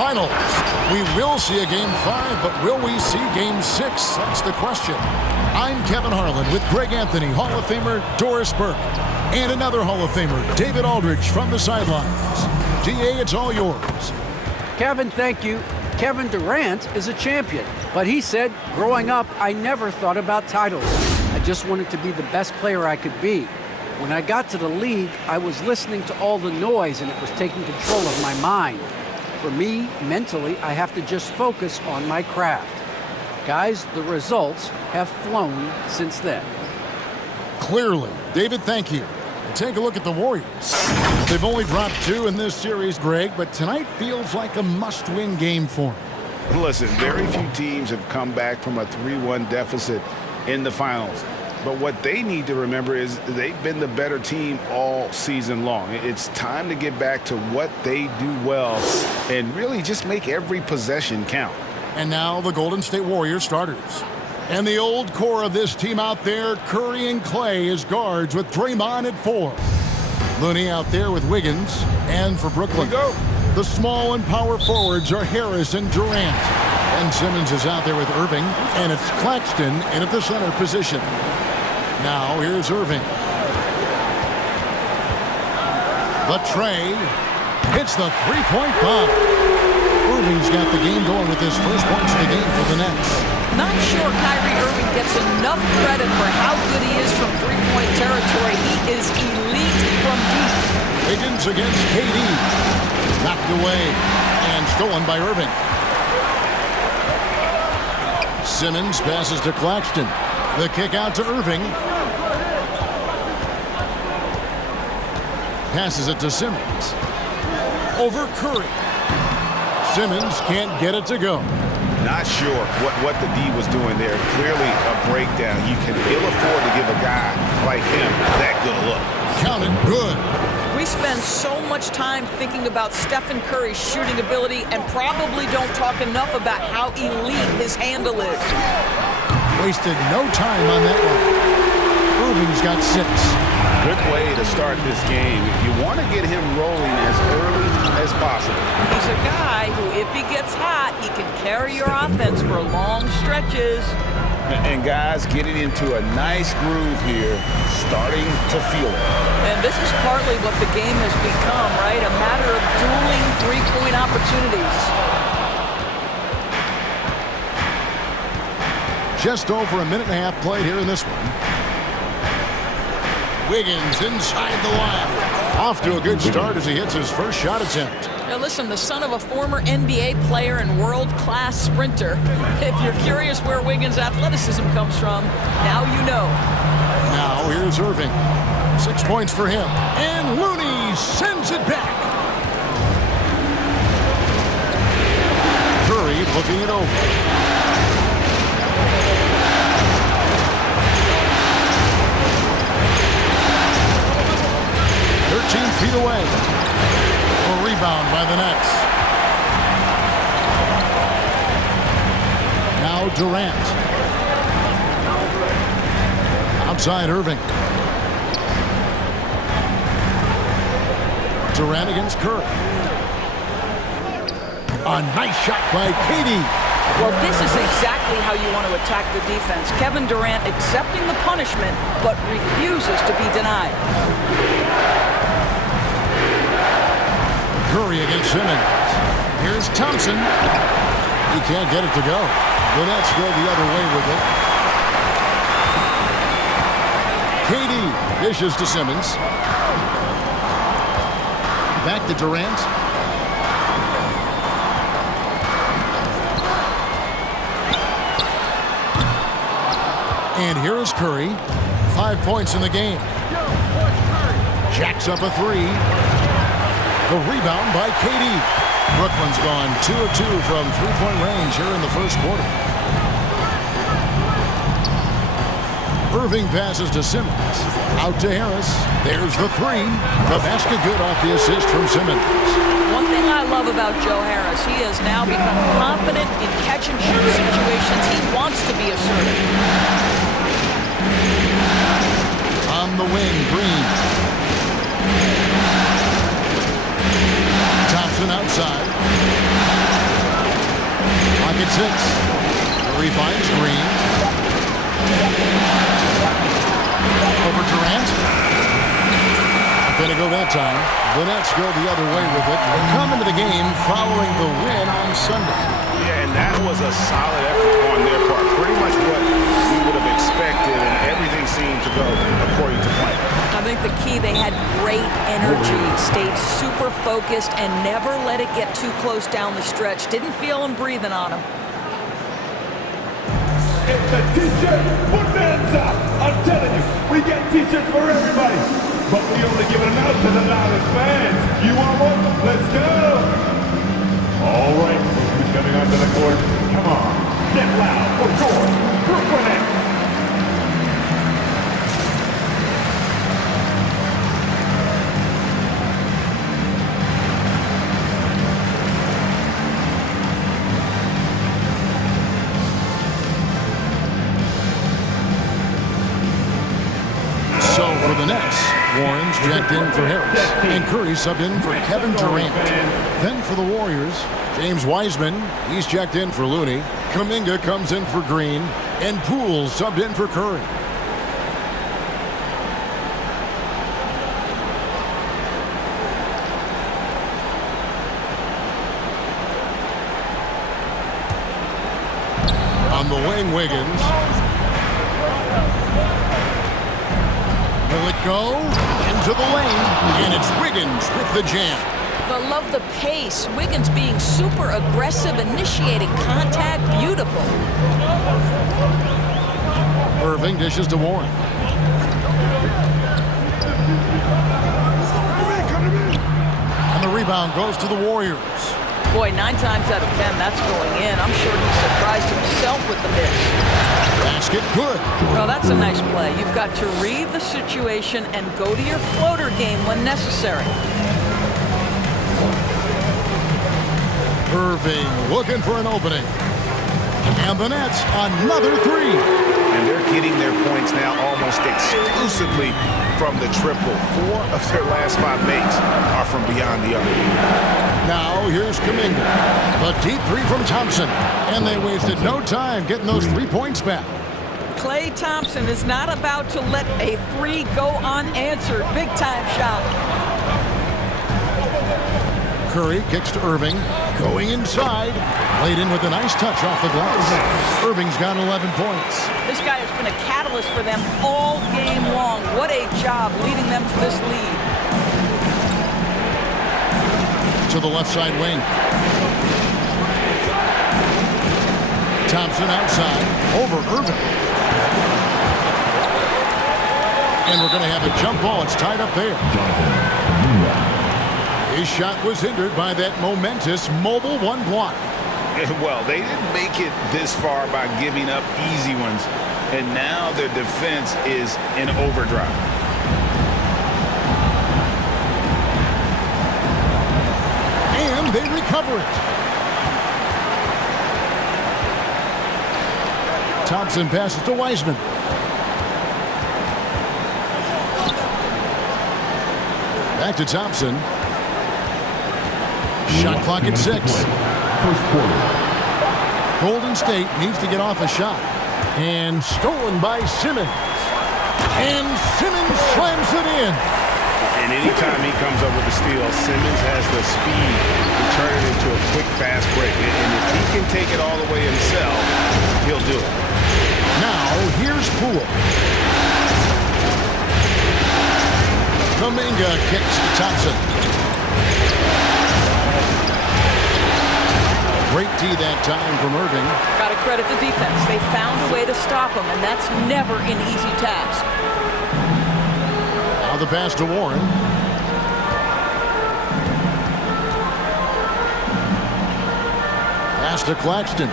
finals. We will see a Game 5, but will we see Game 6? That's the question. I'm Kevin Harlan with Greg Anthony, Hall of Famer Doris Burke, and another Hall of Famer, David Aldridge, from the sidelines. DA, it's all yours. Kevin, thank you. Kevin Durant is a champion, but he said, growing up, I never thought about titles. I just wanted to be the best player I could be. When I got to the league, I was listening to all the noise and it was taking control of my mind. For me, mentally, I have to just focus on my craft. Guys, the results have flown since then. Clearly. David, thank you. And take a look at the Warriors. They've only dropped 2 in this series, Greg, but tonight feels like a must-win game for them. Listen, very few teams have come back from a 3-1 deficit in the finals. But what they need to remember is they've been the better team all season long. It's time to get back to what they do well and really just make every possession count. And now the Golden State Warriors starters. And the old core of this team out there, Curry and Clay as guards with Draymond at 4. Looney out there with Wiggins. And for Brooklyn, the small and power forwards are Harris and Durant. And Simmons is out there with Irving. And it's Claxton in at the center position. Now here's Irving. The tray hits the three-point bomb. Irving's got the game going with his first points of the game for the Nets. Not sure Kyrie Irving gets enough credit for how good he is from three-point territory. He is elite from deep. Higgins against KD. Knocked away and stolen by Irving. Simmons passes to Claxton. The kick out to Irving. Passes it to Simmons. Over Curry. Simmons can't get it to go. Not sure what the D was doing there. Clearly a breakdown. You can ill afford to give a guy like him that good a look. Counted good. We spend so much time thinking about Stephen Curry's shooting ability and probably don't talk enough about how elite his handle is. Wasted no time on that one. Irving's got 6. Good way to start this game. You want to get him rolling as early as possible. He's a guy who, if he gets hot, he can carry your offense for long stretches. And guys getting into a nice groove here, starting to feel it. And this is partly what the game has become, right? A matter of dueling three-point opportunities. Just over a minute and a half played here in this one. Wiggins inside the line. Off to a good start as he hits his first shot attempt. Now listen, the son of a former NBA player and world-class sprinter. If you're curious where Wiggins' athleticism comes from, now you know. Now here's Irving. 6 points for him. And Looney sends it back. Curry looking it over. 13 feet away. A rebound by the Nets. Now Durant. Outside Irving. Durant against Curry. A nice shot by KD. Well, this is exactly how you want to attack the defense. Kevin Durant accepting the punishment, but refuses to be denied. Curry against Simmons. Here's Thompson. He can't get it to go. The Nets go the other way with it. KD dishes to Simmons. Back to Durant. And here is Curry. 5 points in the game. Jacks up a 3. The rebound by KD. Brooklyn's gone 2 of 2 from three-point range here in the first quarter. Irving passes to Simmons. Out to Harris. There's the 3. The basket good off the assist from Simmons. One thing I love about Joe Harris, he has now become confident in catch-and-shoot situations. He wants to be assertive. On the wing, Breen. Thompson outside. at 6. Curry finds Green. Over Durant. Gonna go that time. The Nets go the other way with it. They come into the game following the win on Sunday. Yeah, and that was a solid effort on their part. Pretty much what we would have expected, and everything seemed to go according to plan. I think the key, they had great energy, stayed super focused, and never let it get too close down the stretch. Didn't feel them breathing on them. It's a t-shirt bonanza. I'm telling you, we get t-shirts for everybody. But we only give them out to the loudest fans. You want one? Let's go! All right, who's coming onto the court? Come on, get loud for George Brooklyn Nets. So for the Nets, Warren's jacked in for Harris, and Curry subbed in for Kevin Durant. Then for the Warriors, James Wiseman, he's jacked in for Looney. Kuminga comes in for Green, and Poole subbed in for Curry. On the wing, Wiggins. Will it go? Into the lane, and it's Wiggins with the jam. But love the pace. Wiggins being super aggressive, initiating contact. Beautiful. Irving dishes to Warren. And the rebound goes to the Warriors. Boy, 9 times out of 10, that's going in. I'm sure he surprised himself with the miss. Basket good. Well, that's a nice play. You've got to read the situation and go to your floater game when necessary. Irving looking for an opening. And the Nets, another 3. And they're getting their points now almost exclusively from the triple. 4 of their last 5 makes are from beyond the arc. Now here's Kuminga. The deep 3 from Thompson. And they wasted no time getting those 3 points back. Klay Thompson is not about to let a 3 go unanswered. Big time shot. Curry kicks to Irving. Going inside. Laid in with a nice touch off the glass. Irving's got 11 points. This guy has been a catalyst for them all game long. What a job leading them to this lead. To the left side wing. Thompson outside. Over Irving. And we're going to have a jump ball. It's tied up there. His shot was hindered by that momentous mobile 1 block. Well, they didn't make it this far by giving up easy ones. And now their defense is in overdrive. And they recover it. Thompson passes to Wiseman. Back to Thompson. Shot clock at 6. First quarter. Golden State needs to get off a shot. And stolen by Simmons. And Simmons slams it in. And anytime he comes up with a steal, Simmons has the speed to turn it into a quick, fast break. And if he can take it all the way himself, he'll do it. Now, here's Poole. Kuminga kicks to Thompson. Great D that time from Irving. Got to credit the defense. They found a way to stop him, and that's never an easy task. Now the pass to Warren. Pass to Claxton.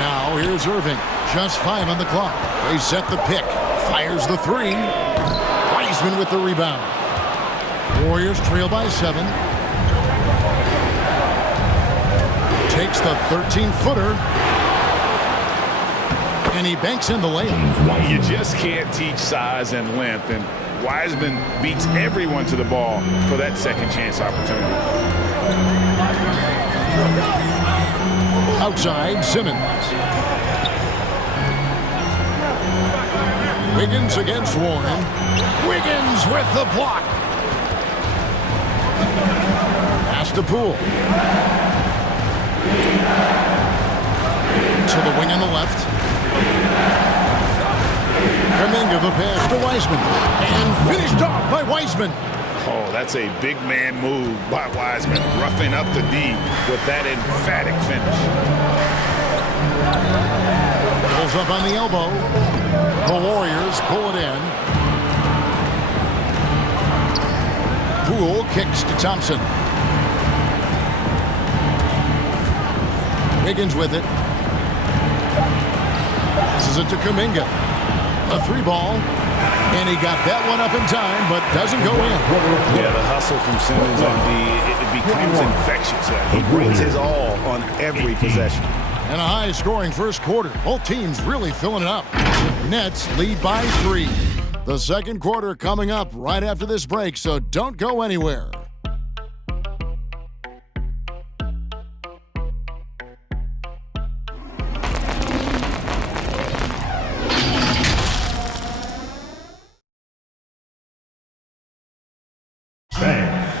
Now here's Irving. Just 5 on the clock. They set the pick. Fires the 3. Wiseman with the rebound. Warriors trail by 7. Takes the 13-footer. And he banks in the layup. You just can't teach size and length. And Wiseman beats everyone to the ball for that second chance opportunity. Outside, Simmons. Wiggins against Warren. Wiggins with the block. Pass to Poole. To the wing on the left. Kuminga the pass to Wiseman. And finished off by Wiseman. Oh, that's a big man move by Wiseman, roughing up the D with that emphatic finish. Pulls up on the elbow. The Warriors pull it in. Poole kicks to Thompson. Wiggins with it. Passes it to Kuminga. A 3-ball. And he got that one up in time, but doesn't go in. Yeah, the hustle from Simmons on D, it becomes infectious. He brings his all on every possession. And a high-scoring first quarter. Both teams really filling it up. Nets lead by 3. The second quarter coming up right after this break, so don't go anywhere.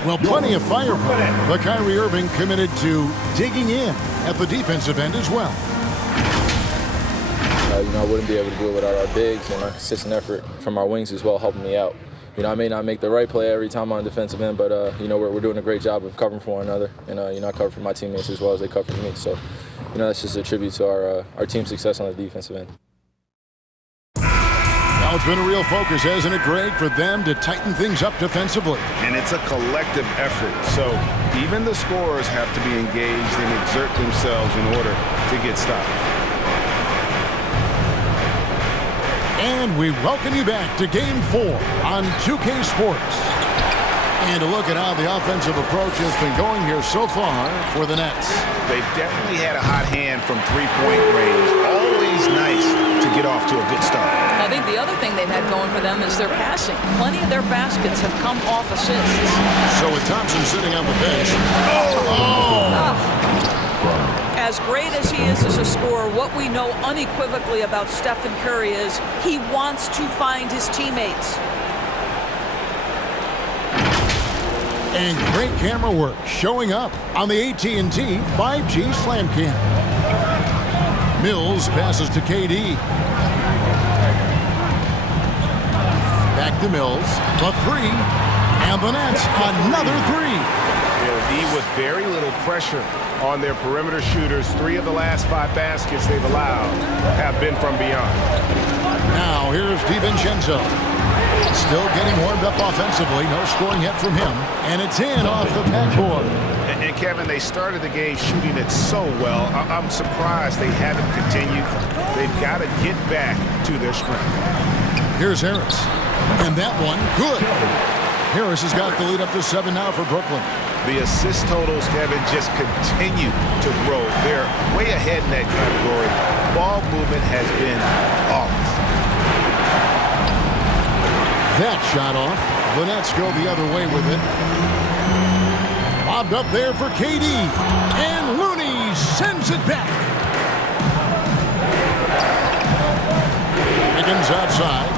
Well, plenty of firepower, but Kyrie Irving committed to digging in at the defensive end as well. I wouldn't be able to do it without our bigs and our consistent effort from our wings as well, helping me out. I may not make the right play every time on defensive end, but we're doing a great job of covering for one another, and I cover for my teammates as well as they cover for me. So, that's just a tribute to our team's success on the defensive end. Now it's been a real focus, hasn't it, Greg, for them to tighten things up defensively? And it's a collective effort, so even the scorers have to be engaged and exert themselves in order to get stops. And we welcome you back to Game 4 on 2K Sports. And a look at how the offensive approach has been going here so far for the Nets. They've definitely had a hot hand from three-point range. Always nice to get off to a good start. I think the other thing they've had going for them is their passing. Plenty of their baskets have come off assists. So with Thompson sitting on the bench. As great as he is as a scorer, what we know unequivocally about Stephen Curry is he wants to find his teammates. And great camera work showing up on the AT&T 5G Slam Cam. Mills passes to KD. Back to Mills. The 3. And the Nets another 3. D with very little pressure on their perimeter shooters. 3 of the last 5 baskets they've allowed have been from beyond. Now here's DiVincenzo. Still getting warmed up offensively. No scoring yet from him. And it's in off the backboard. And Kevin, they started the game shooting it so well. I'm surprised they haven't continued. They've got to get back to their strength. Here's Harris. And that one, good. Harris has got the lead up to 7 now for Brooklyn. The assist totals, Kevin, just continue to grow. They're way ahead in that category. Ball movement has been flawless. That shot off. The Nets go the other way with it. Lobbed up there for KD. And Looney sends it back. Wiggins outside.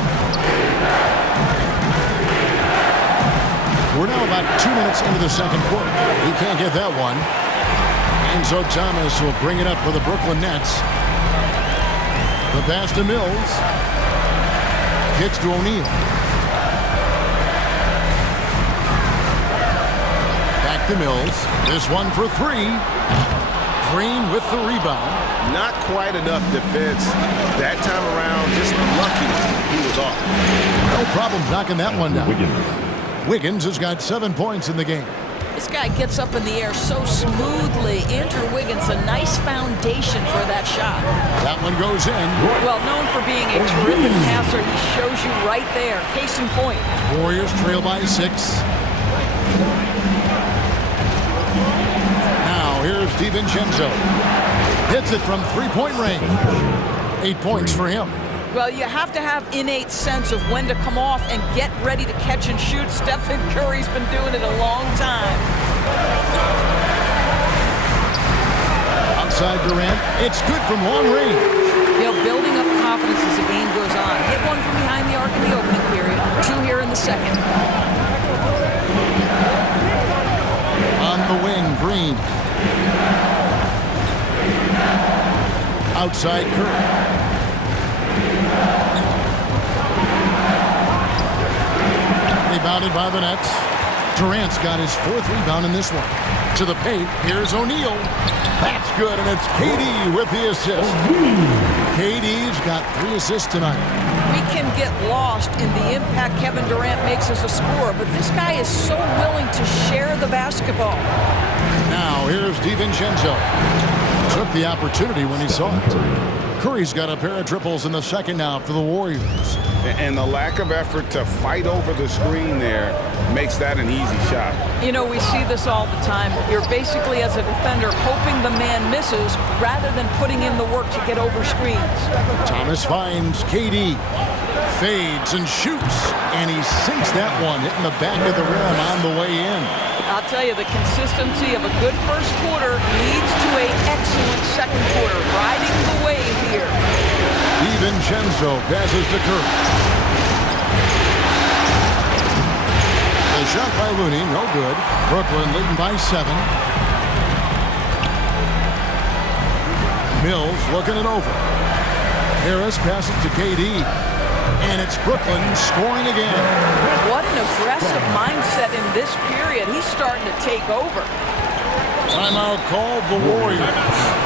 We're now about 2 minutes into the second quarter. He can't get that one. And so Thomas will bring it up for the Brooklyn Nets. The pass to Mills. Kicks to O'Neal. Back to Mills. This one for 3. Breen with the rebound. Not quite enough defense. That time around, just lucky he was off. No problem knocking that one down. Wiggins has got 7 points in the game. This guy gets up in the air so smoothly. Andrew Wiggins, a nice foundation for that shot. That one goes in. Well, known for being a terrific passer, he shows you right there. Case in point. Warriors trail by 6. Now here's DiVincenzo. Hits it from 3-point range. 8 points for him. Well, you have to have innate sense of when to come off and get ready to catch and shoot. Stephen Curry's been doing it a long time. Outside Durant. It's good from long range. You know, building up confidence as the game goes on. Hit one from behind the arc in the opening period. 2 here in the second. On the wing, Breen. Outside Curry. Rebounded by the Nets. Durant's got his 4th rebound in this one. To the paint. Here's O'Neal. That's good, and it's KD with the assist. KD's got 3 assists tonight. We can get lost in the impact Kevin Durant makes as a scorer, but this guy is so willing to share the basketball. Now, here's DiVincenzo. Took the opportunity when he saw it. Curry's got a pair of triples in the second now for the Warriors. And the lack of effort to fight over the screen there makes that an easy shot. You know, we see this all the time. You're basically, as a defender, hoping the man misses rather than putting in the work to get over screens. Thomas finds KD. Fades and shoots. And he sinks that one, hitting the back of the rim on the way in. I'll tell you, the consistency of a good first quarter leads to an excellent second quarter. Riding the wave here. DiVincenzo passes to Curry. The shot by Looney, no good. Brooklyn leading by 7. Mills looking it over. Harris passes to KD. And it's Brooklyn scoring again. What an aggressive mindset in this period. He's starting to take over. Timeout called the Warriors.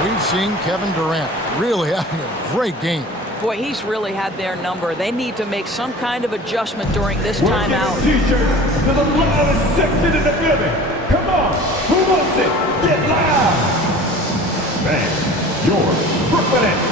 We've seen Kevin Durant really having a great game. Boy, he's really had their number. They need to make some kind of adjustment during this timeout. T-shirts to the loudest section in the building. Come on, who wants it? Get loud. And your Brooklyn Nets.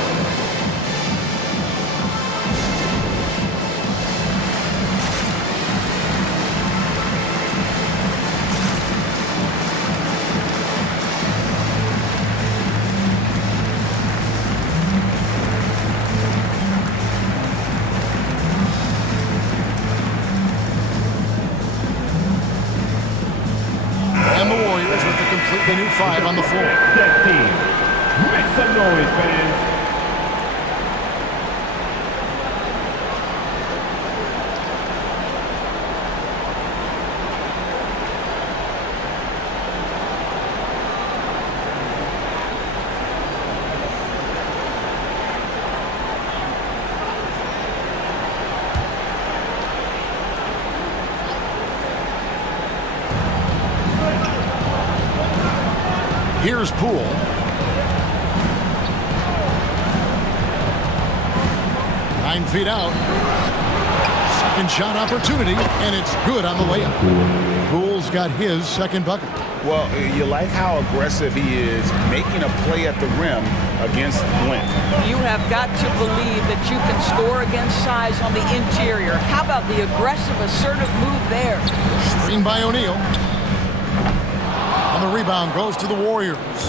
The new 5 on the floor. That team. Make some noise, fans. Here's Poole. Nine feet out. Second shot opportunity, and it's good on the layup. Poole's got his second bucket. Well, you like how aggressive he is making a play at the rim against length. You have got to believe that you can score against size on the interior. How about the aggressive, assertive move there? Screen by O'Neal. And the rebound goes to the Warriors.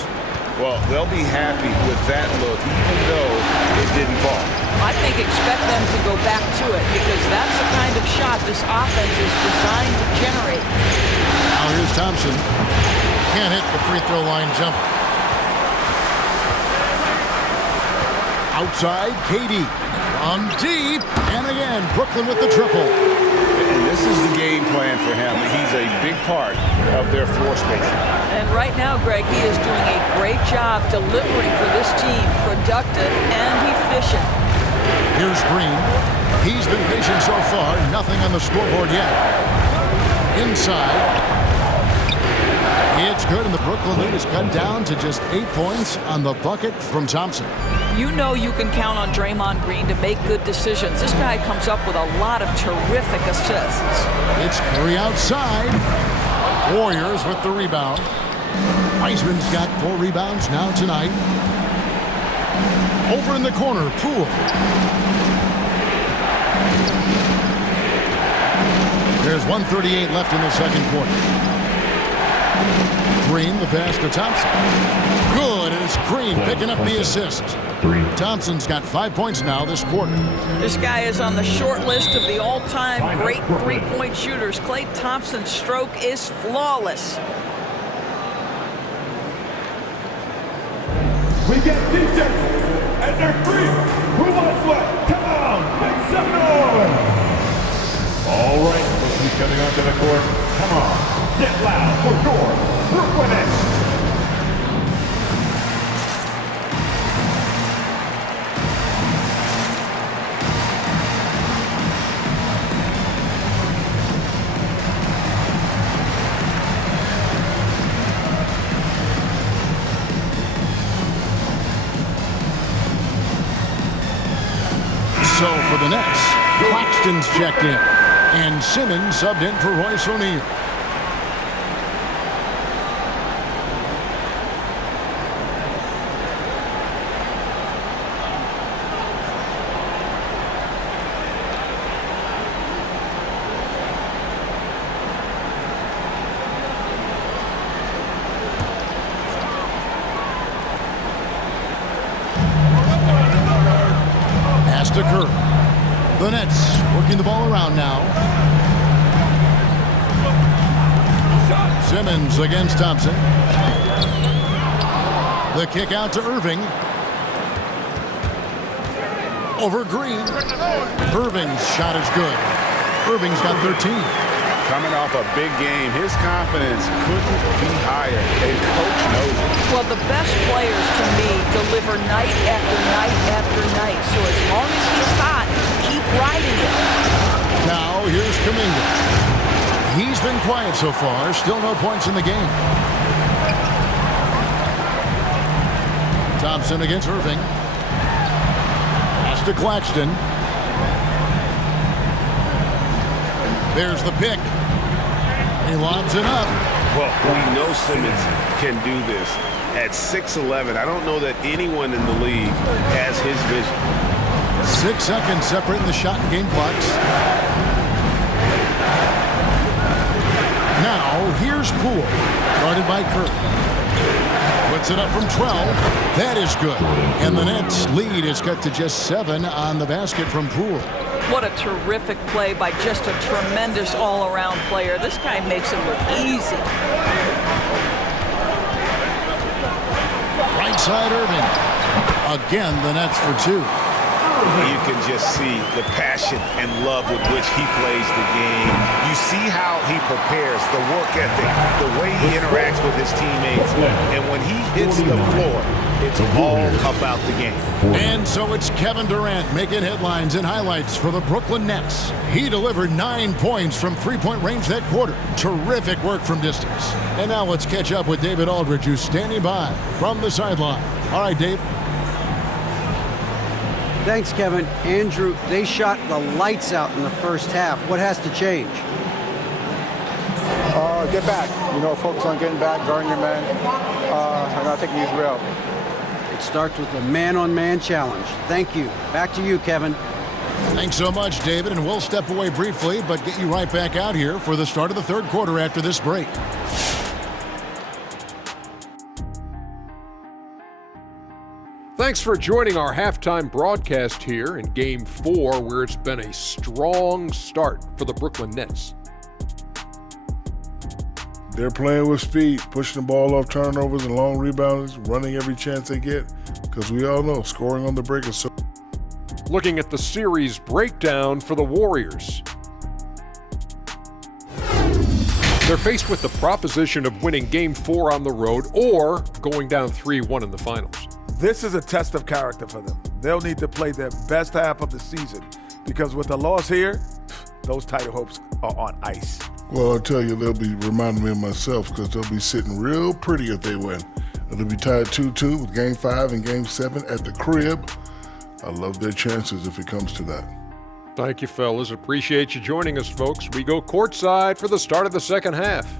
Well, they'll be happy with that look, even though it didn't fall. I think expect them to go back to it because that's the kind of shot this offense is designed to generate. Now here's Thompson. Can't hit the free throw line jump. Outside, KD. On deep. And again, Brooklyn with the triple. And this is the game plan for him. He's a big part of their floor spacing. And right now, Greg, he is doing a great job delivering for this team. Productive and efficient. Here's Green. He's been patient so far. Nothing on the scoreboard yet. Inside. It's good, and the Brooklyn lead is cut down to just 8 points on the bucket from Thompson. You know you can count on Draymond Green to make good decisions. This guy comes up with a lot of terrific assists. It's Curry outside. Warriors with the rebound. Wiseman's got 4 rebounds now tonight. Over in the corner, Poole. There's 1:38 left in the second quarter. Green, the pass to Thompson. Good, and it's Green picking up the assist. Thompson's got 5 points now this quarter. This guy is on the short list of the all-time great three-point shooters. Klay Thompson's stroke is flawless. we get t-shirts, and they're free. Who wants one? Come on, make some noise. All right, look who's coming onto the court. Come on, get loud for your Brooklyn Nets. So for the Nets, Claxton's checked in, and Simmons subbed in for Royce O'Neal. To Curry. The Nets working the ball around now. Simmons against Thompson. The kick out to Irving. Over Green. Irving's shot is good. Irving's got 13. Coming off a big game, his confidence couldn't be higher, and coach knows it. Well, the best players to me deliver night after night after night. So as long as he's hot, keep riding it. Now here's Kuminga. He's been quiet so far. Still no points in the game. Thompson against Irving. Pass to Claxton. There's the pick. He lobs it up. Well, we know Simmons can do this. At 6'11", I don't know that anyone in the league has his vision. 6 seconds separating the shot and game clocks. Now, here's Poole, guarded by Curry. Puts it up from 12. That is good. And the Nets' lead is cut to just 7 on the basket from Poole. What a terrific play by just a tremendous all-around player. This guy makes it look easy. Right side Irving. Again, the Nets for 2. You can just see the passion and love with which he plays the game. You see how he prepares, the work ethic, the way he interacts with his teammates. And when he hits the floor, it's all about the game. And so it's Kevin Durant making headlines and highlights for the Brooklyn Nets. He delivered 9 points from three-point range that quarter. Terrific work from distance. And now let's catch up with David Aldridge, who's standing by from the sideline. All right, Dave. Thanks, Kevin. Andrew, they shot the lights out in the first half. What has to change? Get back. Focus on getting back, guarding your man, and not taking these real. It starts with a man-on-man challenge. Thank you. Back to you, Kevin. Thanks so much, David, and we'll step away briefly, but get you right back out here for the start of the third quarter after this break. Thanks for joining our halftime broadcast here in Game 4, where it's been a strong start for the Brooklyn Nets. They're playing with speed, pushing the ball off turnovers and long rebounds, running every chance they get, because we all know scoring on the break is so. Looking at the series breakdown for the Warriors. They're faced with the proposition of winning Game 4 on the road or going down 3-1 in the finals. This is a test of character for them. They'll need to play their best half of the season because with the loss here, those title hopes are on ice. Well, I'll tell you, they'll be reminding me of myself because they'll be sitting real pretty if they win. It'll be tied 2-2 with Game 5 and Game 7 at the crib. I love their chances if it comes to that. Thank you, fellas. Appreciate you joining us, folks. We go courtside for the start of the second half.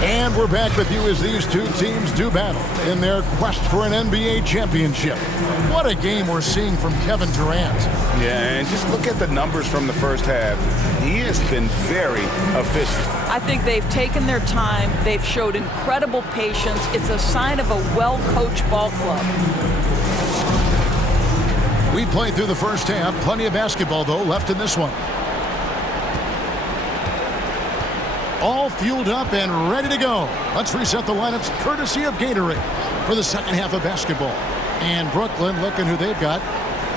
And we're back with you as these two teams do battle in their quest for an NBA championship. What a game we're seeing from Kevin Durant. Yeah, and just look at the numbers from the first half. He has been very efficient. I think they've taken their time. They've showed incredible patience. It's a sign of a well-coached ball club. We played through the first half. Plenty of basketball, though, left in this one. All fueled up and ready to go. Let's reset the lineups courtesy of Gatorade for the second half of basketball. And Brooklyn, looking who they've got.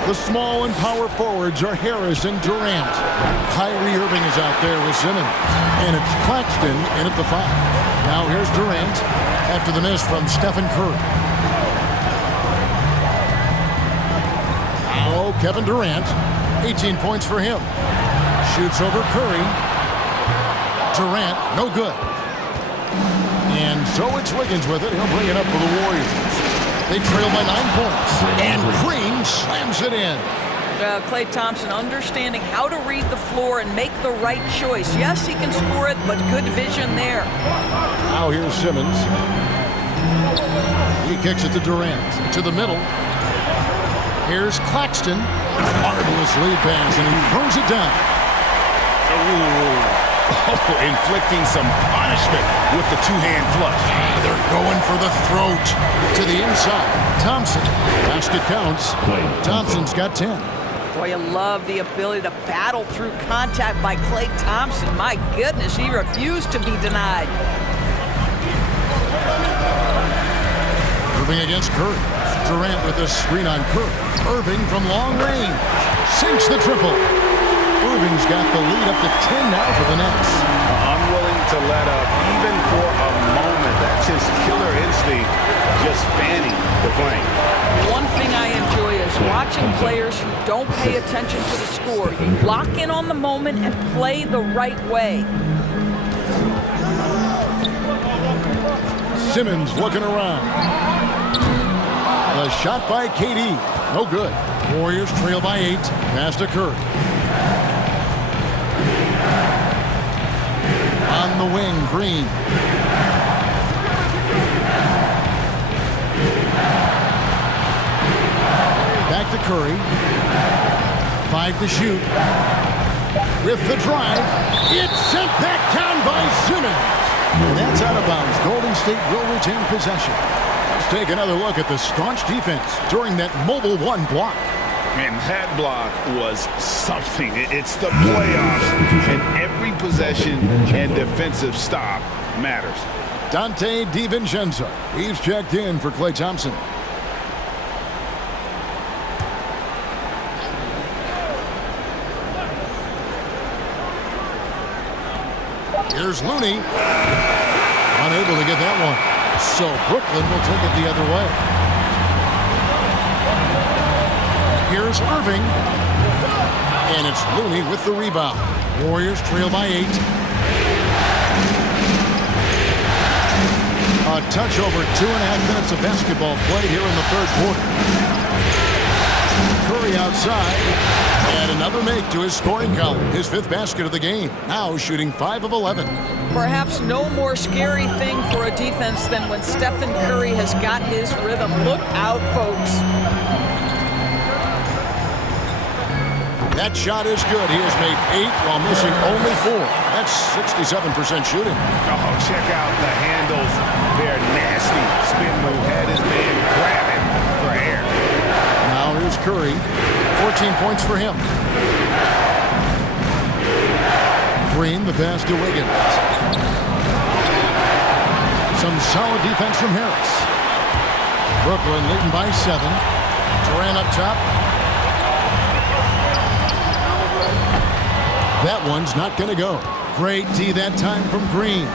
The small and power forwards are Harris and Durant. Kyrie Irving is out there with Simmons. And it's Claxton in at the 5. Now here's Durant after the miss from Stephen Curry. Now Kevin Durant, 18 points for him. Shoots over Curry. Durant, no good. And so it's Wiggins with it. He'll bring it up for the Warriors. They trail by 9 points. And Green slams it in. Klay Thompson understanding how to read the floor and make the right choice. Yes, he can score it, but good vision there. Now here's Simmons. He kicks it to Durant. To the middle. Here's Claxton. Marvelous lead pass, and he throws it down. Inflicting some punishment with the two-hand flush. They're going for the throat. To the inside. Thompson. Basket counts. Thompson's got 10. Boy, I love the ability to battle through contact by Klay Thompson. My goodness, he refused to be denied. Irving against Curry. Durant with a screen on Curry. Irving from long range. Sinks the triple. Irving's got the lead up to 10 now for the Nets. Unwilling to let up even for a moment. That's his killer instinct, just fanning the flame. One thing I enjoy is watching players who don't pay attention to the score. You lock in on the moment and play the right way. Simmons looking around. A shot by KD. No good. Warriors trail by 8. Pass to Curry. On the wing, Green. Back to Curry. 5 to shoot. With the drive. It's sent back down by Simmons. And that's out of bounds. Golden State will retain possession. Let's take another look at the staunch defense during that mobile 1 block. And that block was something. It's the playoffs, and every possession and defensive stop matters. Dante DiVincenzo. He's checked in for Klay Thompson. Here's Looney. Unable to get that one. So Brooklyn will take it the other way. Here's Irving. And it's Looney with the rebound. Warriors trail by 8. A touch over 2.5 minutes of basketball played here in the third quarter. Curry outside. And another make to his scoring column. His 5th basket of the game. Now shooting 5 of 11. Perhaps no more scary thing for a defense than when Stephen Curry has got his rhythm. Look out, folks. That shot is good. He has made 8 while missing only 4. That's 67% shooting. Oh, check out the handles. They're nasty. Spin move. Had his man grabbing for air. Now here's Curry. 14 points for him. Green, the pass to Wiggins. Some solid defense from Harris. Brooklyn leading by 7. Durant up top. That one's not going to go. Great D that time from Green.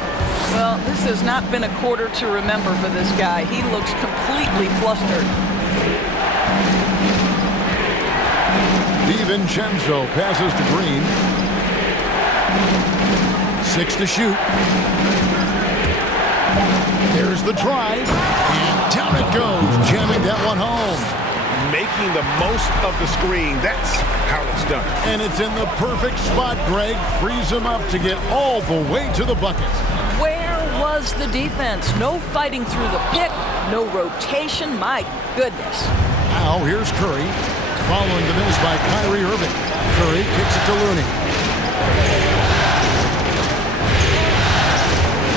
Well, this has not been a quarter to remember for this guy. He looks completely flustered. DiVincenzo passes to Green. 6 to shoot. There's the drive. And down it goes. Jamming that one home. Making the most of the screen. That's how it's done. And it's in the perfect spot, Greg. Frees him up to get all the way to the bucket. Where was the defense? No fighting through the pick. No rotation. My goodness. Now here's Curry. Following the miss by Kyrie Irving. Curry kicks it to Looney.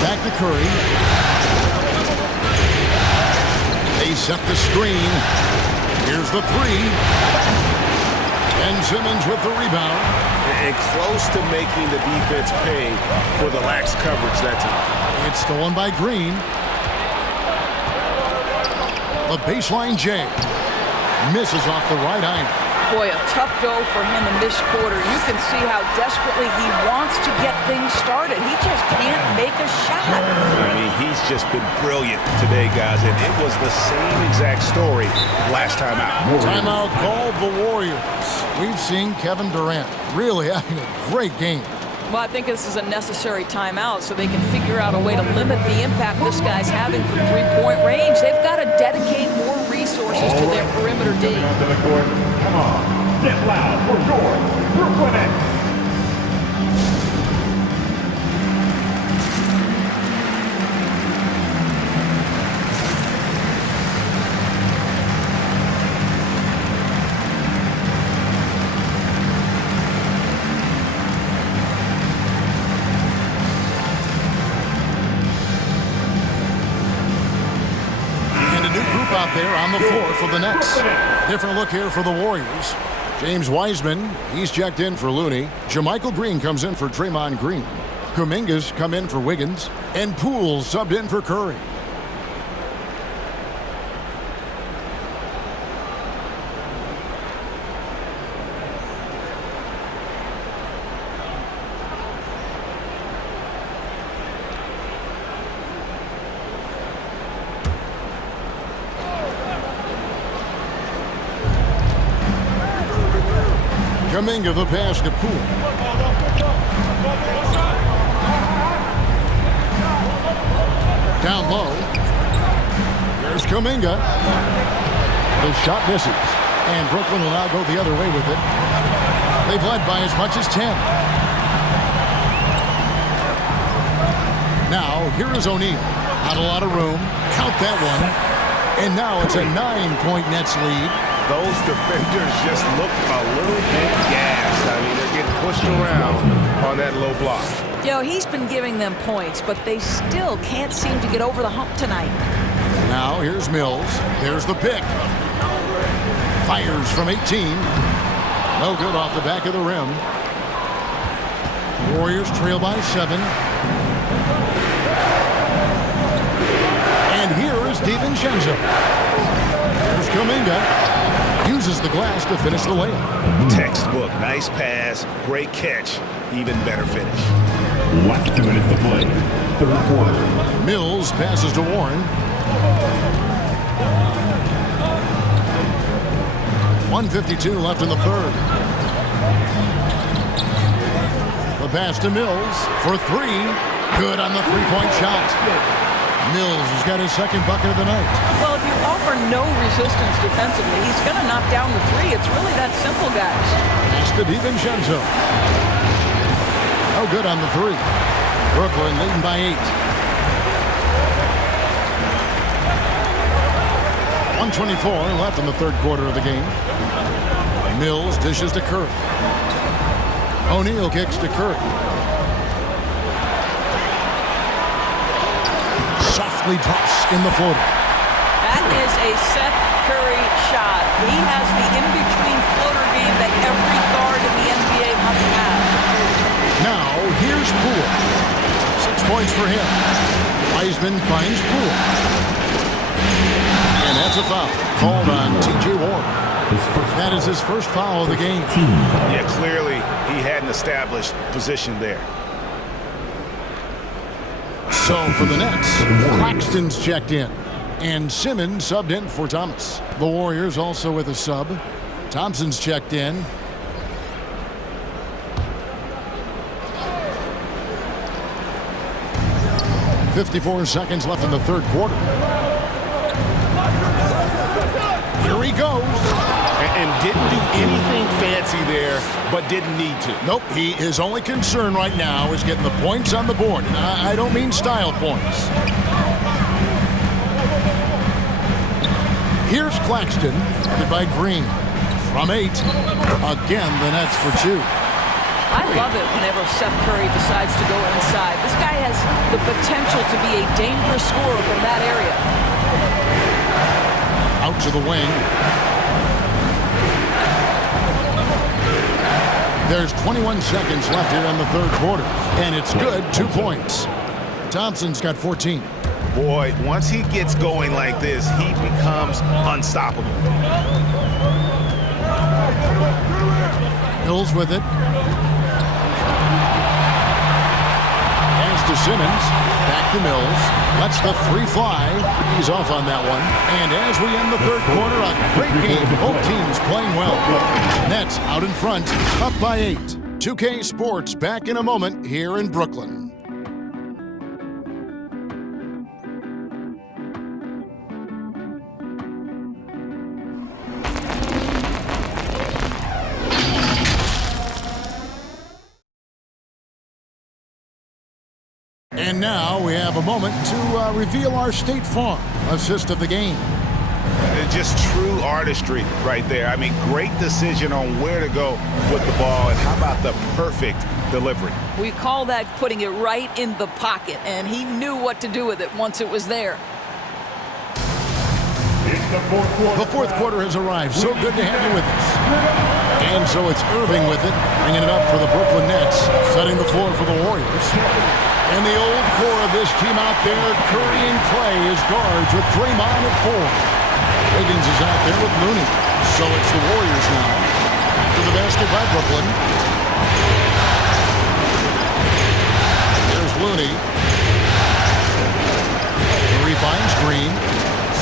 Back to Curry. They set the screen. Here's the three. And Simmons with the rebound. And close to making the defense pay for the lax coverage that time. It's stolen by Green. The baseline J. Misses off the right iron. Boy, a tough go for him in this quarter. You can see how desperately he wants to get things started. He just can't make a shot. I mean, he's just been brilliant today, guys, and it was the same exact story last time out. Timeout called the Warriors. We've seen Kevin Durant really having a great game. Well, I think this is a necessary timeout so they can figure out a way to limit the impact this guy's having from three-point range. They've got to dedicate more resources to their perimeter D. Come on, get loud for your Brooklyn Nets. Out there on the floor for the Nets. Different look here for the Warriors. James Wiseman, he's checked in for Looney. JaMychal Green comes in for Draymond Green. Kuminga's come in for Wiggins. And Poole subbed in for Curry. Kuminga the pass to Poole. Down low. Here's Kuminga. The shot misses. And Brooklyn will now go the other way with it. They've led by as much as 10. Now, here is O'Neal. Not a lot of room. Count that one. And now it's a 9-point Nets lead. Those defenders just look a little bit gassed. I mean, they're getting pushed around on that low block. You know, he's been giving them points, but they still can't seem to get over the hump tonight. Now, here's Mills. There's the pick. Fires from 18. No good off the back of the rim. Warriors trail by 7. And here is DiVincenzo. Here's Kuminga. Uses the glass to finish the layup. Textbook. Nice pass. Great catch. Even better finish. Last 2 minutes to play. Third quarter. Mills passes to Warren. 1:52 left in the third. The pass to Mills for 3. Good on the three-point shot. Mills has got his second bucket of the night. Well, if you offer no resistance defensively, he's going to knock down the 3. It's really that simple, guys. Pass to DiVincenzo. No good on the 3. Brooklyn leading by 8. 1:24 left in the third quarter of the game. Mills dishes to Curry. O'Neal kicks to Curry. Softly drops in the floater. That is a Seth Curry shot. He has the in-between floater game that every guard in the NBA must have. Now, here's Poole. 6 points for him. Wiseman finds Poole. And that's a foul called on T.J. Warren. That is his first foul of the game. Yeah, clearly he hadn't established position there. So for the Nets, Claxton's checked in. And Simmons subbed in for Thomas. The Warriors also with a sub. Thompson's checked in. .54 seconds left in the third quarter. Here he goes. And didn't do anything fancy there, but didn't need to. Nope, his only concern right now is getting the points on the board. And I don't mean style points. Here's Claxton, guarded by Green. From 8. Again, the Nets for 2. I love it whenever Seth Curry decides to go inside. This guy has the potential to be a dangerous scorer from that area. Out to the wing. There's 21 seconds left here in the third quarter, and it's good, 2 points. Thompson's got 14. Boy, once he gets going like this, he becomes unstoppable. Mills with it. Pass to Simmons. Back to Mills. Lets the three fly. He's off on that one. And as we end the third quarter, a great game. Both teams playing well. Nets out in front, up by 8. 2K Sports back in a moment here in Brooklyn. And now we have a moment to reveal our State Farm assist of the game. Just true artistry right there. I mean, great decision on where to go with the ball, and how about the perfect delivery? We call that putting it right in the pocket, and he knew what to do with it once it was there. The fourth quarter has arrived. So good to have you with us. And so it's Irving with it, bringing it up for the Brooklyn Nets, setting the floor for the Warriors. And the old core of this team out there, Curry and Clay as guards with Draymond at 4. Wiggins is out there with Looney. So it's the Warriors now. After the basket by Brooklyn. There's Looney. Curry finds Green.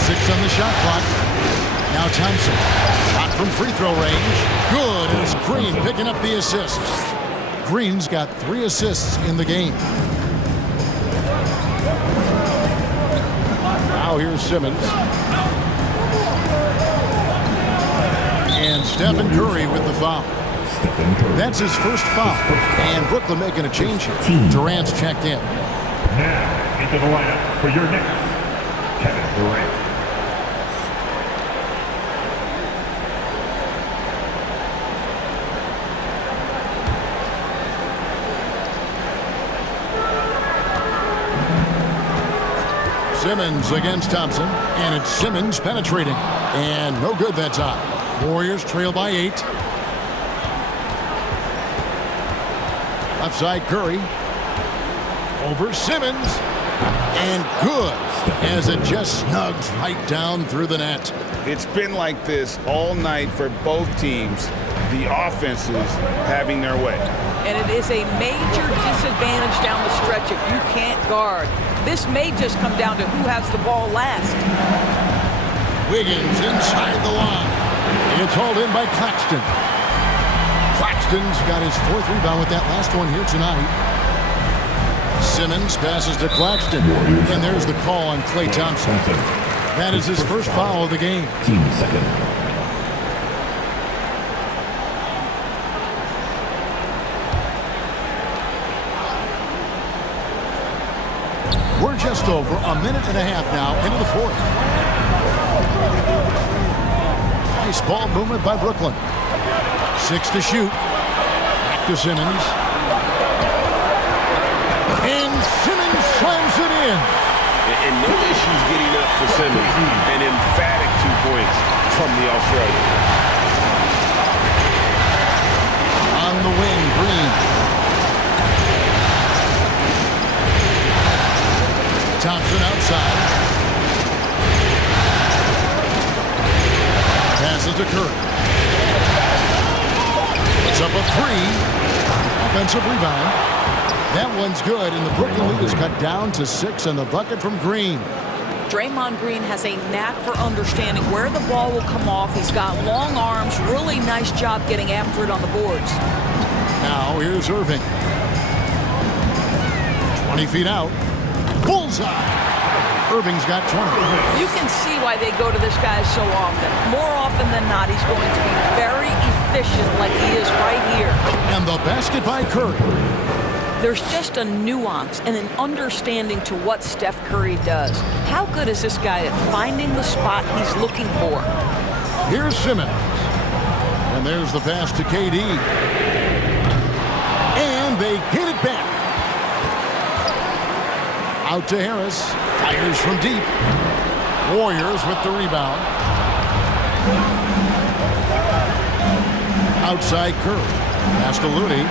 6 on the shot clock. Now Thompson. Shot from free throw range. Good, and it's Green picking up the assist. Green's got 3 assists in the game. Now here's Simmons. And Stephen Curry with the foul. That's his first foul. And Brooklyn making a change here. Durant's checked in. Now into the lineup for your Knicks, Kevin Durant. Simmons against Thompson, and it's Simmons penetrating. And no good that time. Warriors trail by 8. Left side Curry. Over Simmons. And good, as it just snugs right down through the net. It's been like this all night for both teams. The offenses having their way. And it is a major disadvantage down the stretch if you can't guard. This may just come down to who has the ball last. Wiggins inside the line. It's hauled in by Claxton. Claxton's got his 4th rebound with that last one here tonight. Simmons passes to Claxton. And there's the call on Klay Thompson. That is his first foul of the game. Team second. We're just over a minute and a half now into the 4th. Nice ball movement by Brooklyn. 6 to shoot. Back to Simmons. And Simmons slams it in. And no issues getting up for Simmons. An emphatic 2 points from the Australian. On the wing, Green. Thompson outside. Passes to Curry. It's up a 3. Offensive rebound. That one's good, and the Brooklyn lead is cut down to 6 and the bucket from Green. Draymond Green has a knack for understanding where the ball will come off. He's got long arms. Really nice job getting after it on the boards. Now here's Irving. 20 feet out. Bullseye. Irving's got 20. You can see why they go to this guy so often. More often than not, he's going to be very efficient like he is right here. And the basket by Curry. There's just a nuance and an understanding to what Steph Curry does. How good is this guy at finding the spot he's looking for? Here's Simmons. And there's the pass to KD. And they get it back. Out to Harris. Fires from deep. Warriors with the rebound. Outside Curry. Pass to Looney.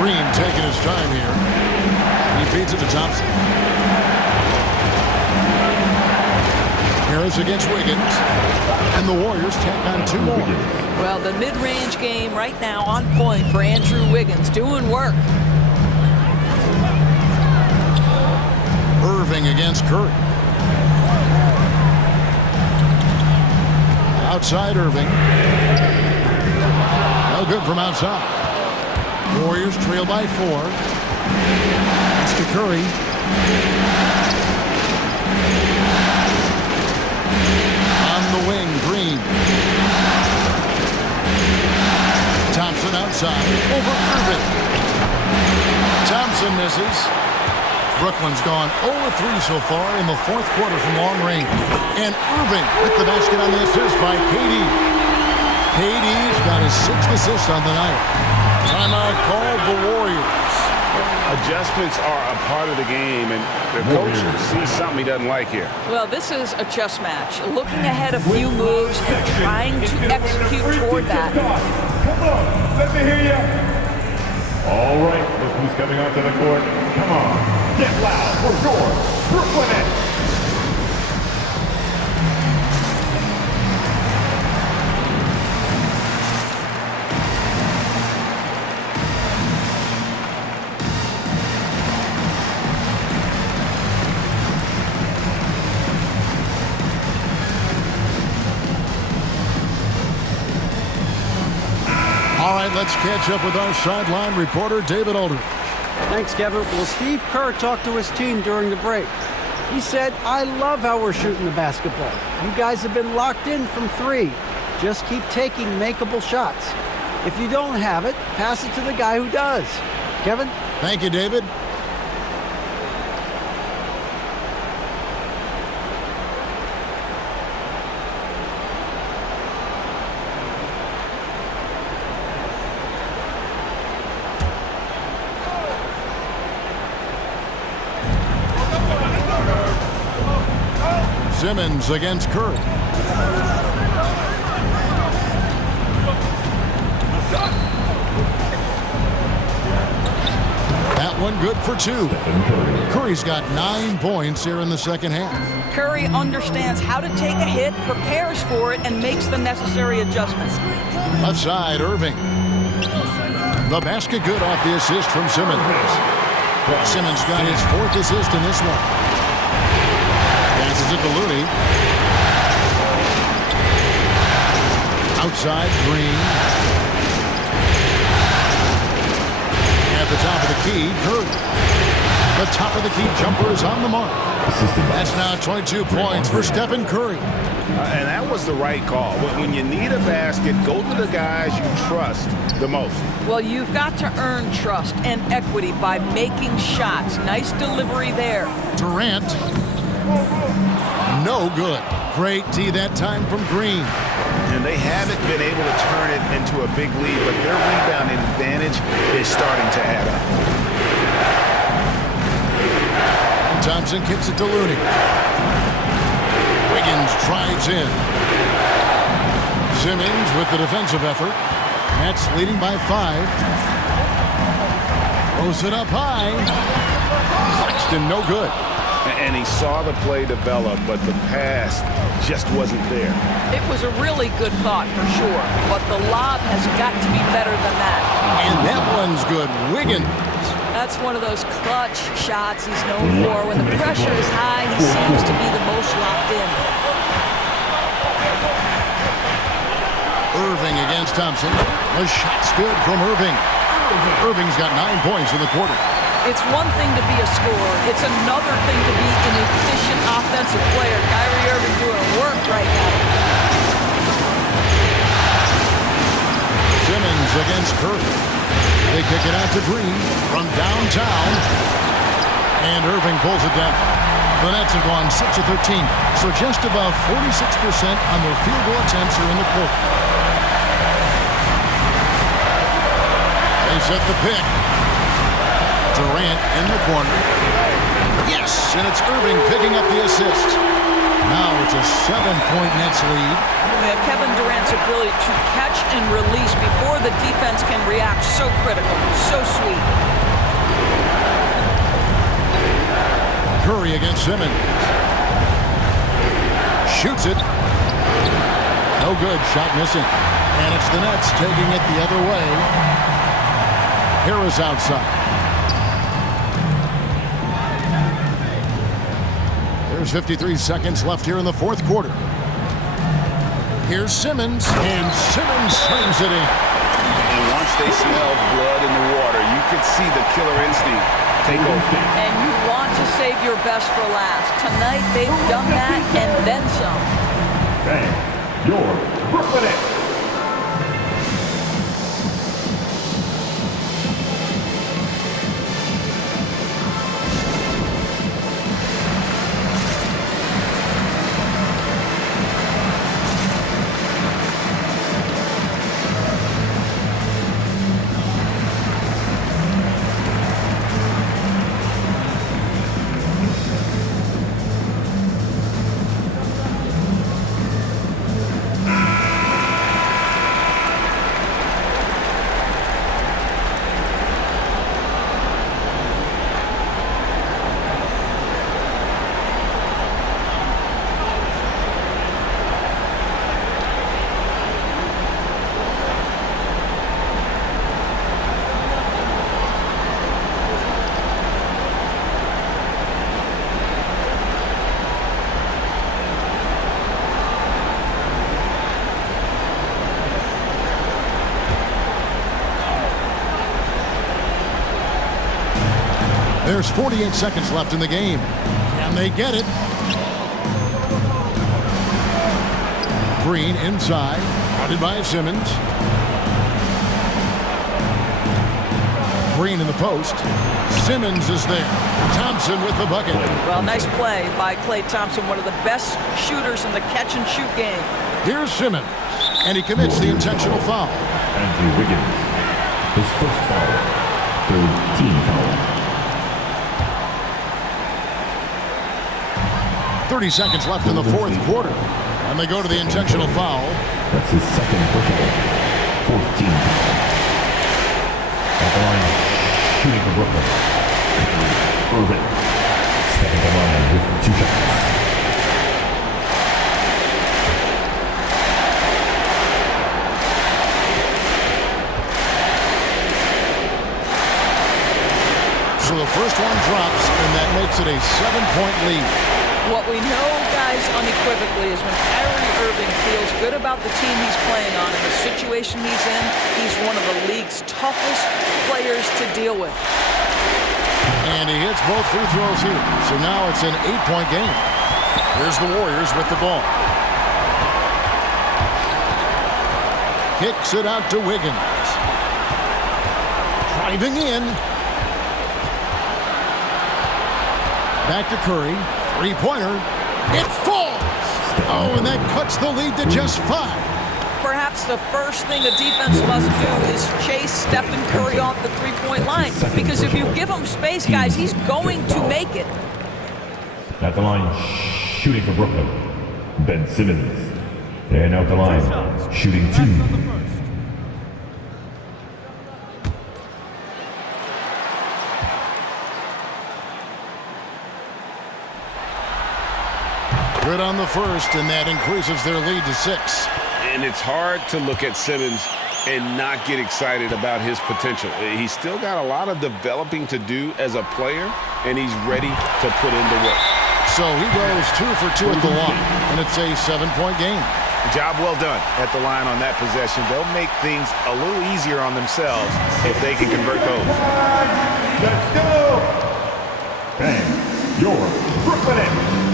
Breen taking his time here. He feeds it to Thompson. Harris against Wiggins. And the Warriors tack on 2 more. Well, the mid-range game right now on point for Andrew Wiggins, doing work. Irving against Curry. Outside Irving. No good from outside. Warriors trail by 4. It's to Curry. On the wing, Breen. Thompson outside. Over Irving. Thompson misses. Brooklyn's gone 0-3 so far in the 4th quarter from long range. And Irving with the basket on the assist by KD. KD's got his 6th assist on the night. Timeout called the Warriors. Adjustments are a part of the game, and the coach sees something he doesn't like here. Well, this is a chess match. Looking ahead a few moves and trying to execute toward that. Come on, let me hear you. All right, look who's coming onto the court. Come on, get loud for your Brooklyn Nets. All right, let's catch up with our sideline reporter, David Aldridge. Thanks, Kevin. Well, Steve Kerr talked to his team during the break. He said, I love how we're shooting the basketball. You guys have been locked in from 3. Just keep taking makeable shots. If you don't have it, pass it to the guy who does. Kevin? Thank you, David. Simmons against Curry. That one good for 2. Curry's got 9 points here in the second half. Curry understands how to take a hit, prepares for it, and makes the necessary adjustments. Left side, Irving. The basket good off the assist from Simmons. Simmons got his 4th assist in this one. Passes it to Looney. Outside, Breen. At the top of the key, Curry. The top of the key jumper is on the mark. That's now 22 points for Stephen Curry. And that was the right call. When you need a basket, go to the guys you trust the most. Well, you've got to earn trust and equity by making shots. Nice delivery there. Durant. No good. Great D that time from Green. And they haven't been able to turn it into a big lead, but their rebounding advantage is starting to add up. And Thompson kicks it to Looney. Wiggins drives in. Simmons with the defensive effort. Nets leading by 5. Throws it up high. Claxton, no good. And he saw the play develop, but the pass just wasn't there. It was a really good thought for sure, but the lob has got to be better than that. And that one's good. Wiggins. That's one of those clutch shots he's known for. When the pressure is high, he seems to be the most locked in. Irving against Thompson. The shot's good from Irving. Irving's got 9 points in the quarter. It's one thing to be a scorer. It's another thing to be an efficient offensive player. Kyrie Irving doing work right now. Simmons against Curry. They kick it out to Breen from downtown. And Irving pulls it down. The Nets have gone 6 of 13, so just above 46% on their field goal attempts here in the quarter. They set the pick. Durant in the corner. Yes, and it's Irving picking up the assist. Now it's a 7-point Nets lead. Yeah, Kevin Durant's ability to catch and release before the defense can react, so critical, so sweet. Curry against Simmons. Shoots it. No good. Shot missing. And it's the Nets taking it the other way. Harris outside. There's 53 seconds left here in the fourth quarter. Here's Simmons, and Simmons slams it in. And once they smell blood in the water, you could see the killer instinct take over. And you want to save your best for last. Tonight, they've done that and then some. Fans, your Brooklyn Nets. There's 48 seconds left in the game. Can they get it? Breen inside. Guarded by Simmons. Breen in the post. Simmons is there. Thompson with the bucket. Well, nice play by Klay Thompson, one of the best shooters in the catch-and-shoot game. Here's Simmons, and he commits the intentional foul. Andrew Wiggins, his first foul, third team foul. 30 seconds left in the fourth quarter, and they go to the intentional foul. That's his second personal, 14 foul. At the line, shooting for Brooklyn. Irvin, stepping the line with 2 shots. So the first one drops, and that makes it a 7-point lead. What we know, guys, unequivocally, is when Kyrie Irving feels good about the team he's playing on and the situation he's in, he's one of the league's toughest players to deal with. And he hits both free throws here. So now it's an 8-point game. Here's the Warriors with the ball. Kicks it out to Wiggins. Driving in. Back to Curry. Three-pointer. It falls. Oh, and that cuts the lead to just 5. Perhaps the first thing a defense must do is chase Stephen Curry off the three-point line. Because if you give him space, guys, he's going to make it. At the line, shooting for Brooklyn, Ben Simmons. And out the line, shooting 2. Good on the first, and that increases their lead to 6. And it's hard to look at Simmons and not get excited about his potential. He's still got a lot of developing to do as a player, and he's ready to put in the work. So he goes 2 for 2 at the line, and it's a 7-point game. Job well done at the line on that possession. They'll make things a little easier on themselves if they can convert those. Let's go! Bang, your Brooklyn Nets.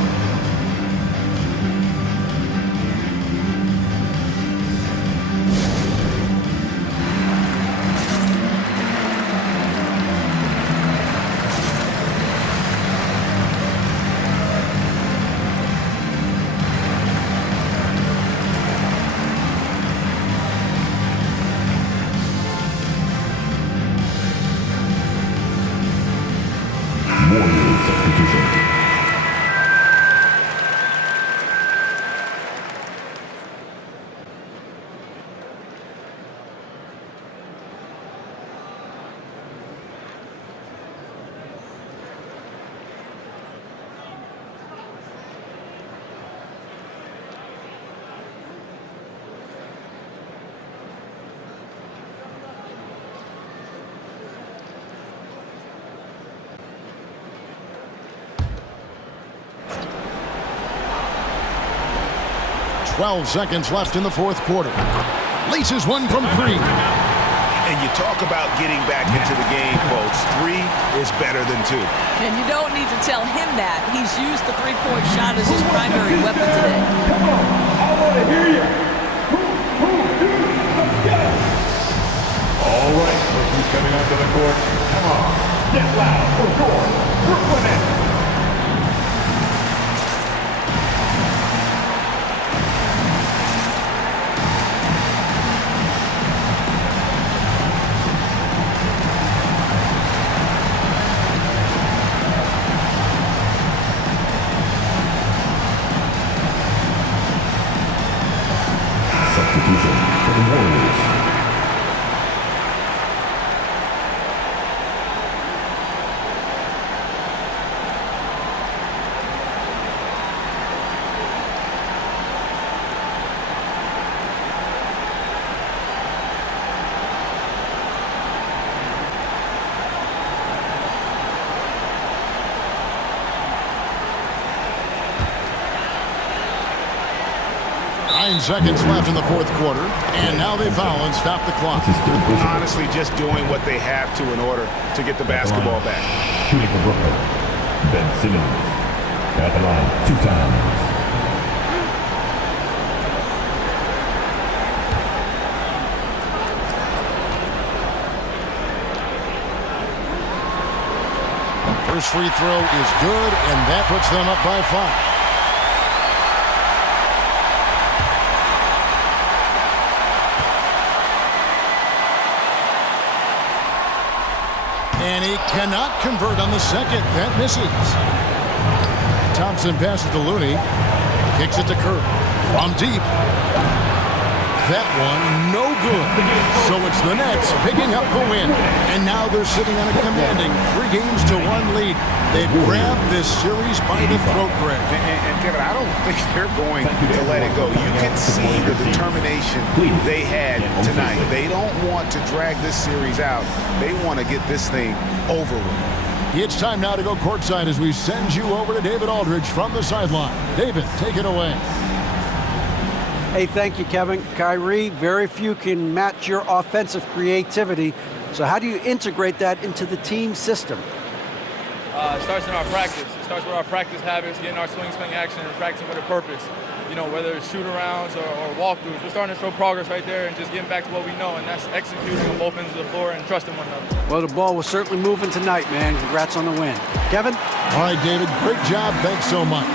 12 seconds left in the fourth quarter. Laces one from 3. And you talk about getting back into the game, folks. 3 is better than 2. And you don't need to tell him that. He's used the three-point shot as his primary weapon today. Come on, I want to hear you. Let's go. All right, who's coming onto the court? Come on, get loud for Brooklyn Nets. Substitution for the Warriors. Seconds left in the fourth quarter, and now they foul and stop the clock. Honestly, just doing what they have to in order to get the basketball back. Shooting for Brooklyn, Ben Simmons at the line 2 times. First free throw is good, and that puts them up by 5. And he cannot convert on the second. That misses. Thompson passes to Looney. Kicks it to Kerr. From deep. That one, no good. So it's the Nets picking up the win. And now they're sitting on a commanding 3-1 lead. They've grabbed this series by the throat, Greg. And Kevin, I don't think they're going to let it go. You can see the determination they had tonight. They don't want to drag this series out. They want to get this thing over with. It's time now to go courtside as we send you over to David Aldridge from the sideline. David, take it away. Hey, thank you, Kevin. Kyrie, very few can match your offensive creativity. So how do you integrate that into the team system? It starts in our practice. It starts with our practice habits, getting our swing action, and practicing with a purpose. You know, whether it's shoot-arounds or walkthroughs, we're starting to show progress right there and just getting back to what we know, and that's executing on both ends of the floor and trusting one another. Well, the ball was certainly moving tonight, man. Congrats on the win. Kevin? All right, David, great job. Thanks so much.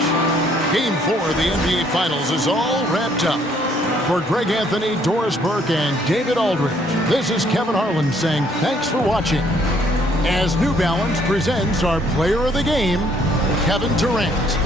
Game 4 of the NBA Finals is all wrapped up. For Greg Anthony, Doris Burke, and David Aldridge, this is Kevin Harlan saying thanks for watching. As New Balance presents our player of the game, Kevin Durant.